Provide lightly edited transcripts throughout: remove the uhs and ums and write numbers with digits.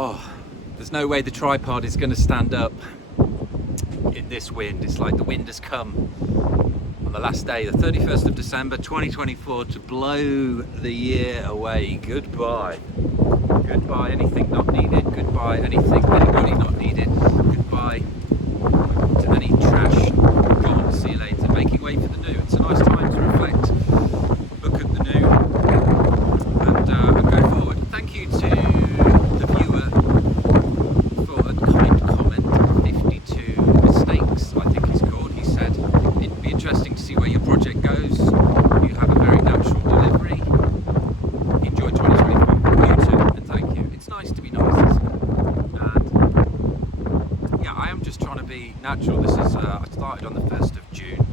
Oh, there's no way the tripod is going to stand up in this wind. It's like the wind has come on the last day, the 31st of December 2024, to blow the year away. Goodbye. Goodbye anything not needed. Goodbye anything anybody not needed. Goodbye to any trash. Gone. See you later. Making way for the new. It's a nice time to reflect, look at the new, and go forward. Thank you to the viewer for a kind comment. 52 mistakes, I think he's called. He said it'd be interesting to see where your project goes. You have a very natural delivery. Enjoy 2024. You too, and thank you. It's nice to be nice, isn't it? And yeah, I am just trying to be natural. This is I started on the 1st of June,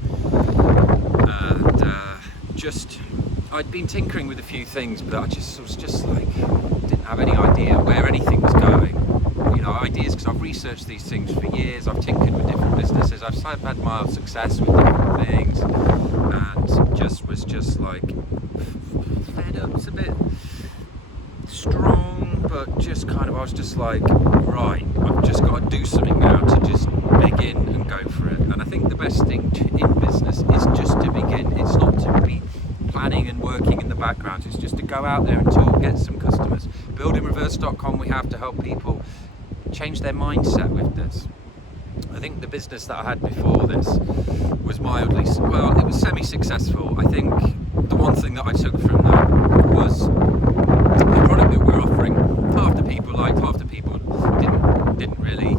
and I'd been tinkering with a few things, but I was just like, didn't have any idea where anything was going. You know, ideas, because I've researched these things for years. I've tinkered with different businesses. I've had mild success with different things, and was like fed up. It's a bit strong, but just kind of, I was just like, right, I've just got to do something now to just begin and go for it. And I think the best thing in business is just to begin. It's not to be planning and working in the background. It's just to go out there and talk, get some customers. Buildingreverse.com, we have to help people change their mindset with this. I think the business that I had before this was it was semi-successful. I think the one thing that I took from that was the product that we're offering. Half the people liked, half the people didn't really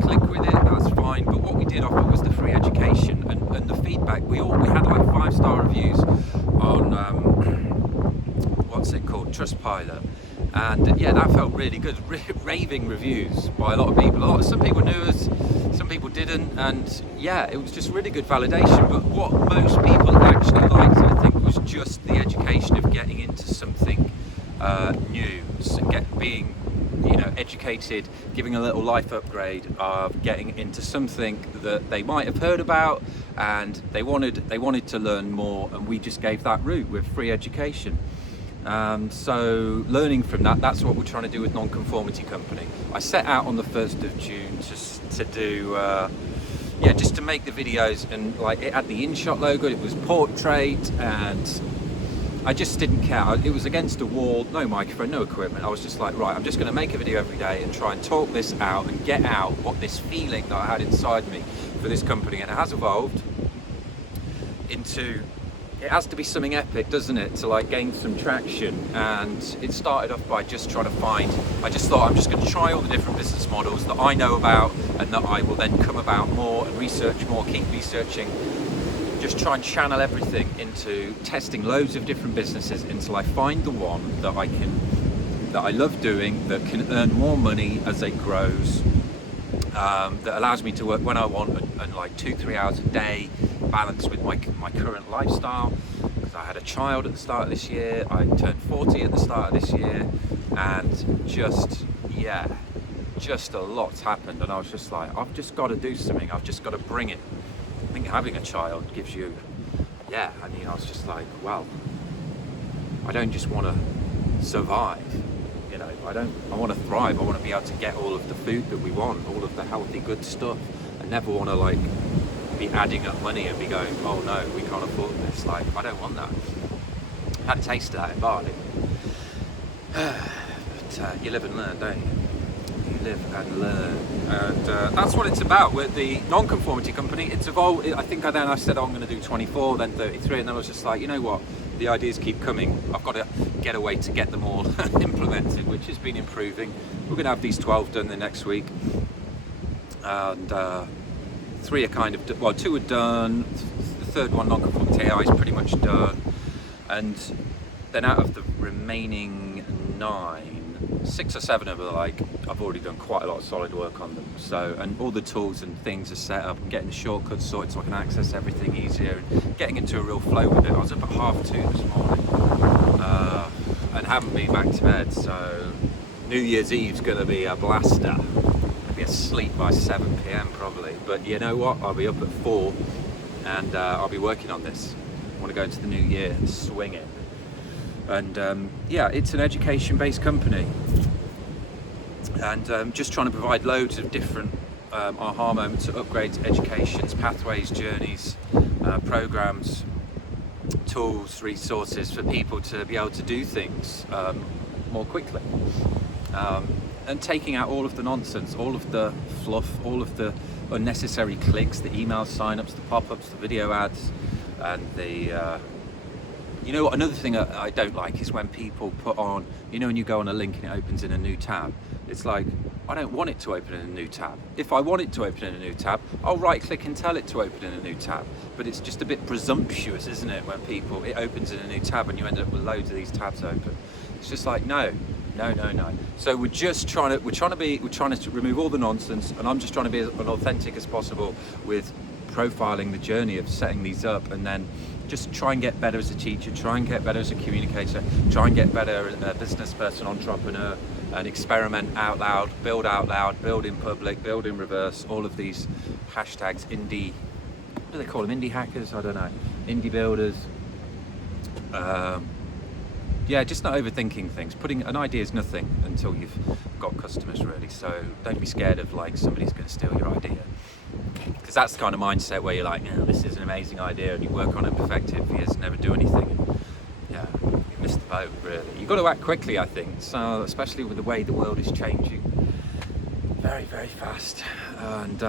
click with it. That's fine. But what we did offer was the free education and the feedback. We had like 5-star reviews on what's it called, Trustpilot. And yeah, that felt really good. Raving reviews by a lot of people. Some people knew us, some people didn't, and yeah, it was just really good validation. But what most people actually liked, I think, was just the education of getting into something new, being, educated, giving a little life upgrade of getting into something that they might have heard about, and they wanted to learn more, and we just gave that route with free education. So learning from that's what we're trying to do with Non-Conformity Company. I set out on the 1st of June just to do, just to make the videos, and like it had the InShot logo, it was portrait, and I just didn't care. It was against a wall, no microphone, no equipment. I was just like, right, I'm just going to make a video every day and try and talk this out and get out what this feeling that I had inside me for this company. And it has evolved into, it has to be something epic, doesn't it, to like gain some traction. And it started off by just trying to I just thought I'm just going to try all the different business models that I know about and that I will then come about more and research more, keep researching, just try and channel everything into testing loads of different businesses until I find the one that I love doing, that can earn more money as it grows, that allows me to work when I want and like 2-3 hours a day, balanced with my current lifestyle. Because I had a child at the start of this year, I turned 40 at the start of this year, and just a lot's happened, and I was just like, I've just got to do something, I've just got to bring it. I think having a child gives you, I was just like, wow, I don't just want to survive, I want to thrive. I want to be able to get all of the food that we want, all of the healthy, good stuff. I never want to like be adding up money and be going, oh no, we can't afford this. Like, I don't want that. I had a taste of that in Bali. But you live and learn, don't you? Live and learn, and that's what it's about with the Non-Conformity Company. It's evolved. I think I said, I'm going to do 24, then 33, and then I was just like, you know what, the ideas keep coming, I've got to get a way to get them all implemented, which has been improving. We're going to have these 12 done the next week, and 3 are kind of, 2 are done, the third one, Non-Conformity AI, is pretty much done, and then out of the remaining 9, 6 or 7 of them are like, I've already done quite a lot of solid work on them. So, and all the tools and things are set up, and getting the shortcuts sorted so I can access everything easier, and getting into a real flow with it. I was up at 2:30 this morning, and haven't been back to bed, so New Year's Eve's gonna be a blaster. I'll be asleep by 7 PM probably, but you know what, I'll be up at 4, and I'll be working on this. I want to go into the new year and swing it. And it's an education-based company. and just trying to provide loads of different aha moments, upgrades, educations, pathways, journeys, programs, tools, resources for people to be able to do things more quickly, and taking out all of the nonsense, all of the fluff, all of the unnecessary clicks, the email sign-ups, the pop-ups, the video ads, and the you know what, another thing I don't like is when people put on, you know, when you go on a link and it opens in a new tab, it's like, I don't want it to open in a new tab. If I want it to open in a new tab, I'll right click and tell it to open in a new tab. But it's just a bit presumptuous, isn't it, when it opens in a new tab and you end up with loads of these tabs open. It's just like, no. So we're trying to remove all the nonsense, and I'm just trying to be as authentic as possible with profiling the journey of setting these up, and then just try and get better as a teacher, try and get better as a communicator, try and get better as a business person, entrepreneur, and experiment out loud, build in public, build in reverse, all of these hashtags, indie, what do they call them, indie hackers, I don't know, indie builders. Yeah, just not overthinking things. Putting an idea is nothing until you've got customers, really. So don't be scared of like somebody's going to steal your idea, because that's the kind of mindset where you're like, no, this is an amazing idea, and you work on it, perfect it for years, never do anything. Yeah, you missed the boat, really. You've got to act quickly, I think. So especially with the way the world is changing, very, very fast, and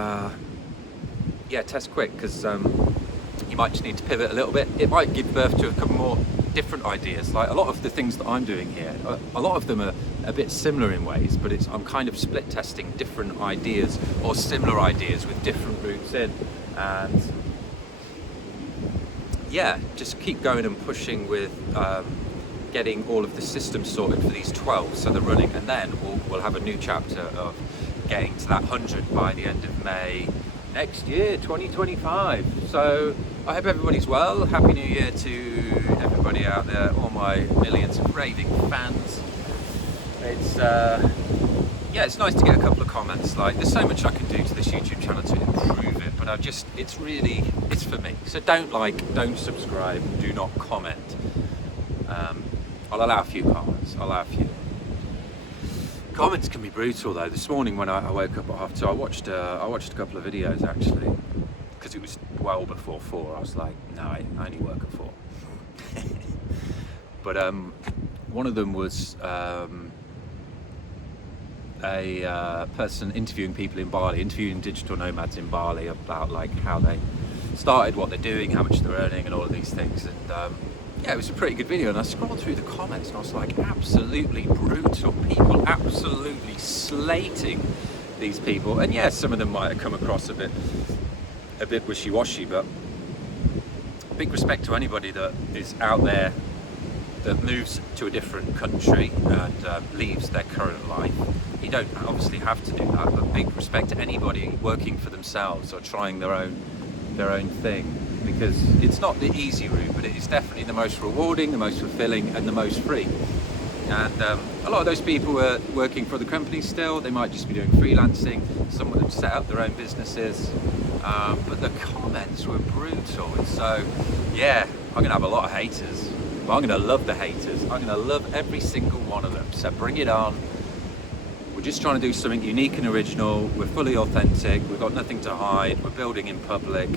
yeah, test quick, because you might just need to pivot a little bit. It might give birth to a couple more different ideas. Like a lot of the things that I'm doing here, a lot of them are a bit similar in ways, but I'm kind of split testing different ideas or similar ideas with different routes in, and yeah, just keep going and pushing with getting all of the systems sorted for these 12 so they're running, and then we'll have a new chapter of getting to that 100 by the end of May next year, 2025. So I hope everybody's well. Happy New Year to everybody out there, all my millions of raving fans. It's yeah, it's nice to get a couple of comments. Like, there's so much I can do to this YouTube channel to improve it, but it's for me. So don't subscribe, do not comment. I'll allow a few comments. Comments can be brutal though. This morning when I woke up at 2:30, I watched a couple of videos actually, because it was well before 4. I was like, no, I only work at 4. But one of them was a person interviewing people in Bali, interviewing digital nomads in Bali about like how they started, what they're doing, how much they're earning, and all of these things. And yeah, it was a pretty good video, and I scrolled through the comments and I was like, absolutely brutal, people absolutely slating these people. And yeah, some of them might have come across a bit wishy-washy, but big respect to anybody that is out there that moves to a different country and leaves their current life. You don't obviously have to do that, but big respect to anybody working for themselves or trying their own thing, because it's not the easy route, but it is definitely the most rewarding, the most fulfilling, and the most free. And a lot of those people are working for the company still. They might just be doing freelancing. Some of them set up their own businesses, but the comments were brutal. And so yeah, I'm gonna have a lot of haters, but I'm gonna love the haters. I'm gonna love every single one of them. So bring it on. We're just trying to do something unique and original. We're fully authentic. We've got nothing to hide. We're building in public.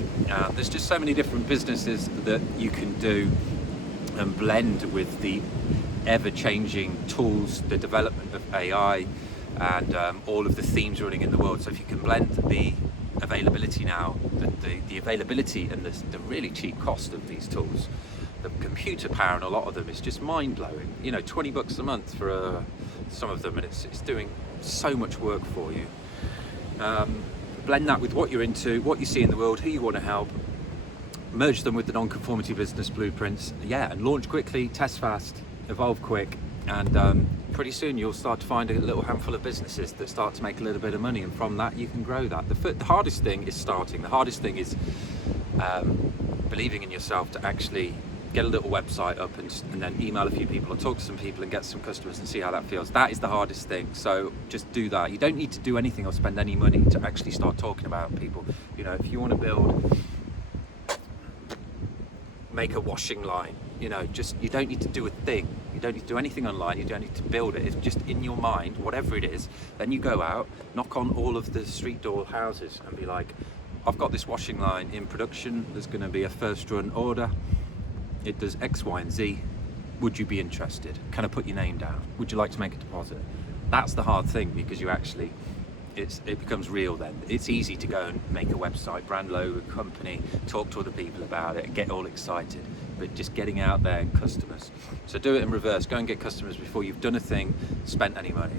There's just so many different businesses that you can do and blend with the ever-changing tools, the development of AI, and all of the themes running in the world. So if you can blend the availability now, the availability and the really cheap cost of these tools, the computer power in a lot of them is just mind-blowing. You know, $20 a month for some of them, and it's doing so much work for you. Blend that with what you're into, what you see in the world, who you want to help, merge them with the non-conformity business blueprints, yeah, and launch quickly, test fast, evolve quick, and pretty soon you'll start to find a little handful of businesses that start to make a little bit of money, and from that you can grow that. The hardest thing is starting. The hardest thing is believing in yourself to actually get a little website up and then email a few people or talk to some people and get some customers and see how that feels. That is the hardest thing. So just do that. You don't need to do anything or spend any money to actually start talking about people. You know, if you want to make a washing line, you know, you don't need to do a thing. You don't need to do anything online, you don't need to build it. It's just in your mind, whatever it is. Then you go out, knock on all of the street door houses and be like, I've got this washing line in production, there's going to be a first run order, it does X, Y and Z, would you be interested? Can I put your name down? Would you like to make a deposit? That's the hard thing, because you actually, it becomes real then. It's easy to go and make a website, brand logo, company, talk to other people about it and get all excited, but just getting out there and customers. So do it in reverse, go and get customers before you've done a thing, spent any money.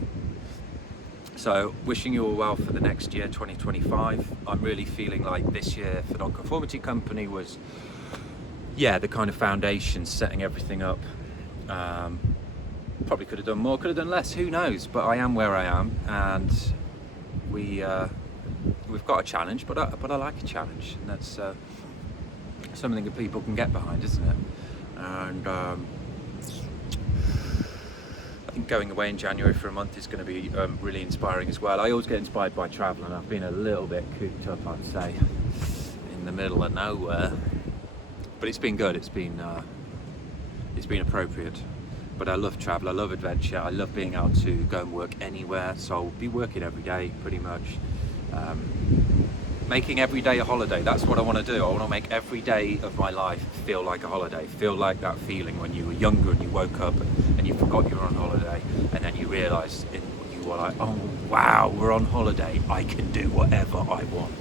So wishing you all well for the next year, 2025. I'm really feeling like this year for Nonconformity Company was, the kind of foundation, setting everything up. Probably could have done more, could have done less, who knows, but I am where I am, and we've got a challenge, but I like a challenge, and that's something that people can get behind, isn't it? And I think going away in January for a month is going to be really inspiring as well. I always get inspired by travel, and I've been a little bit cooped up, I'd say, in the middle of nowhere, but it's been good. It's been appropriate. But I love travel, I love adventure, I love being able to go and work anywhere, so I'll be working every day pretty much. Making every day a holiday, that's what I want to do. I want to make every day of my life feel like a holiday, feel like that feeling when you were younger and you woke up and you forgot you were on holiday, and then you realised you were like, oh wow, we're on holiday, I can do whatever I want.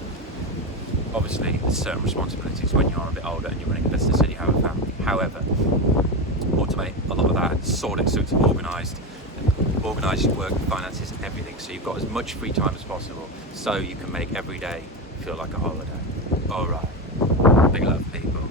Obviously there's certain responsibilities when you're a bit older and you're running a business and you have a family. However, automate a lot of that and sort it so it's organised, and organise your work, finances, everything, so you've got as much free time as possible, so you can make every day feel like a holiday. Alright, big love people.